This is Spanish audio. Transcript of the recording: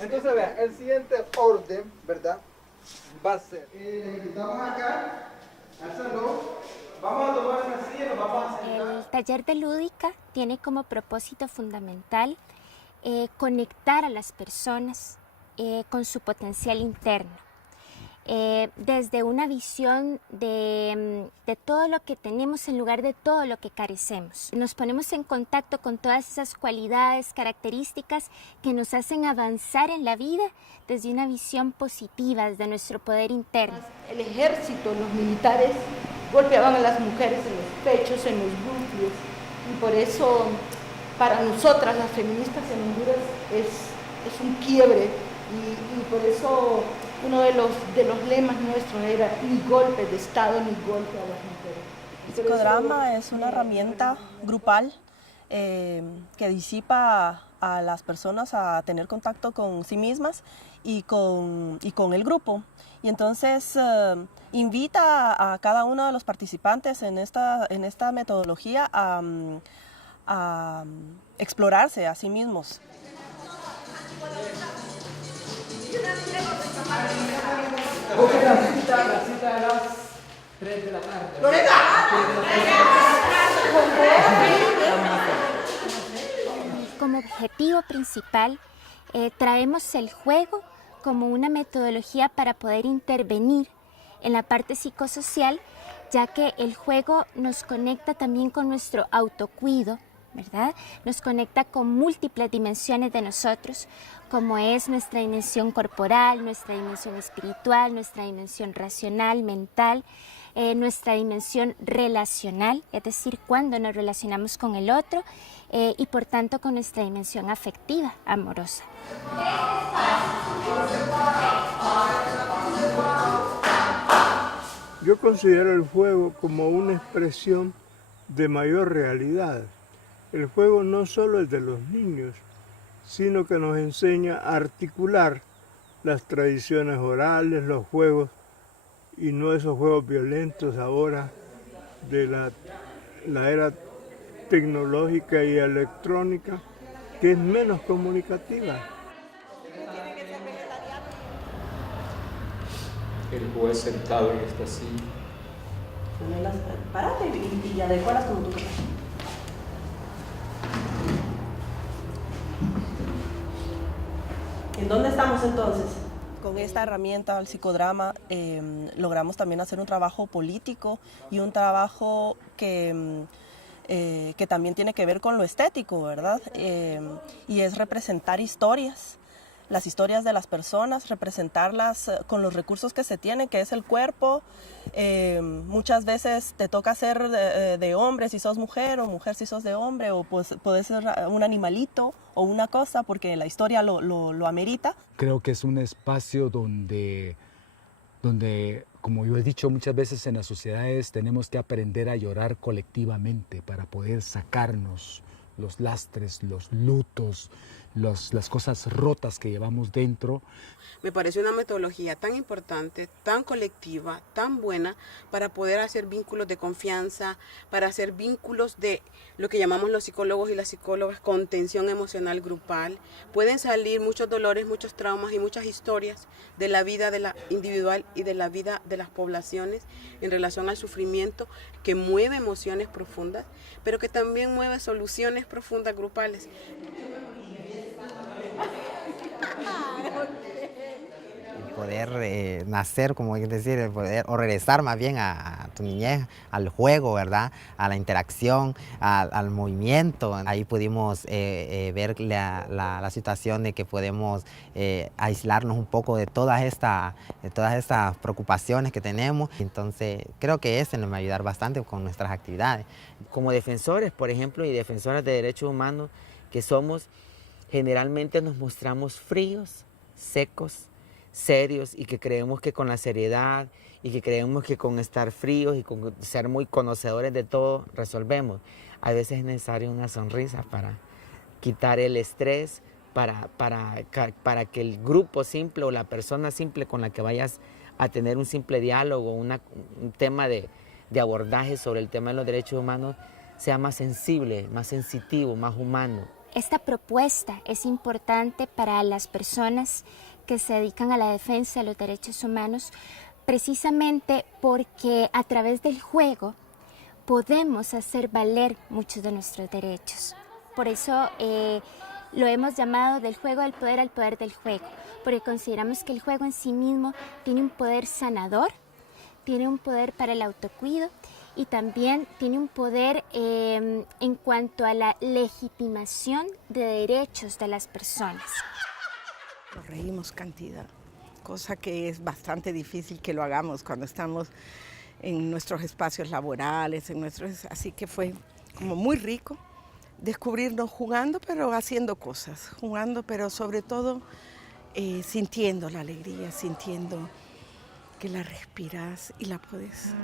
Entonces, vean, el siguiente orden, ¿verdad? Va a ser, le invitamos acá al salón, vamos a tomar una silla y nos vamos a sentar. El taller de lúdica tiene como propósito fundamental conectar a las personas con su potencial interno. Desde una visión de todo lo que tenemos en lugar de todo lo que carecemos. Nos ponemos en contacto con todas esas cualidades, características que nos hacen avanzar en la vida desde una visión positiva, desde nuestro poder interno. El ejército, los militares golpeaban a las mujeres en los pechos, en los glúteos, y por eso para nosotras las feministas en Honduras es un quiebre, y por eso uno de los lemas nuestros era ni golpe de Estado ni golpe a las mujeres. El psicodrama es una herramienta grupal que disipa a las personas a tener contacto con sí mismas y con el grupo. Y entonces invita a cada uno de los participantes en esta metodología a explorarse a sí mismos. La cita a las 3 de la tarde. ¡Lorena! Como objetivo principal, traemos el juego como una metodología para poder intervenir en la parte psicosocial, ya que el juego nos conecta también con nuestro autocuido, ¿verdad? Nos conecta con múltiples dimensiones de nosotros, como es nuestra dimensión corporal, nuestra dimensión espiritual, nuestra dimensión racional, mental, nuestra dimensión relacional, es decir, cuando nos relacionamos con el otro, y por tanto con nuestra dimensión afectiva, amorosa. Yo considero el juego como una expresión de mayor realidad. El juego no solo es de los niños, sino que nos enseña a articular las tradiciones orales, los juegos, y no esos juegos violentos ahora de la era tecnológica y electrónica, que es menos comunicativa. El juez sentado en esta silla. Párate y adecualas como tú quieras. ¿En dónde estamos entonces? Con esta herramienta, el psicodrama, logramos también hacer un trabajo político y un trabajo que también tiene que ver con lo estético, ¿verdad? Y es representar historias, las historias de las personas, representarlas con los recursos que se tienen, que es el cuerpo. Muchas veces te toca ser de hombre si sos mujer, o mujer si sos de hombre, o pues podés ser un animalito o una cosa, porque la historia lo amerita. Creo que es un espacio donde, como yo he dicho muchas veces en las sociedades, tenemos que aprender a llorar colectivamente para poder sacarnos los lastres, los lutos, las cosas rotas que llevamos dentro. Me parece una metodología tan importante, tan colectiva, tan buena para poder hacer vínculos de confianza, para hacer vínculos de lo que llamamos los psicólogos y las psicólogas contención emocional grupal. Pueden salir muchos dolores, muchos traumas y muchas historias de la vida de la individual y de la vida de las poblaciones en relación al sufrimiento, que mueve emociones profundas, pero que también mueve soluciones profundas grupales. Poder nacer, como es decir, el poder, o regresar más bien a tu niñez, al juego, ¿verdad? A la interacción, al movimiento. Ahí pudimos ver la situación de que podemos aislarnos un poco de todas estas preocupaciones que tenemos. Entonces, creo que eso nos va a ayudar bastante con nuestras actividades. Como defensores, por ejemplo, y defensoras de derechos humanos que somos, generalmente nos mostramos fríos, secos, serios, y que creemos que con la seriedad y que creemos que con estar fríos y con ser muy conocedores de todo resolvemos. A veces es necesaria una sonrisa para quitar el estrés, para que el grupo simple o la persona simple con la que vayas a tener un simple diálogo, un tema de abordaje sobre el tema de los derechos humanos sea más sensible, más sensitivo, más humano. esta propuesta es importante para las personas que se dedican a la defensa de los derechos humanos, precisamente porque a través del juego podemos hacer valer muchos de nuestros derechos. Por eso lo hemos llamado del juego del poder al poder del juego, porque consideramos que el juego en sí mismo tiene un poder sanador, tiene un poder para el autocuido y también tiene un poder en cuanto a la legitimación de derechos de las personas. Nos reímos cantidad, cosa que es bastante difícil que lo hagamos cuando estamos en nuestros espacios laborales, así que fue como muy rico descubrirnos jugando, pero haciendo cosas, jugando, pero sobre todo sintiendo la alegría, sintiendo que la respiras y la puedes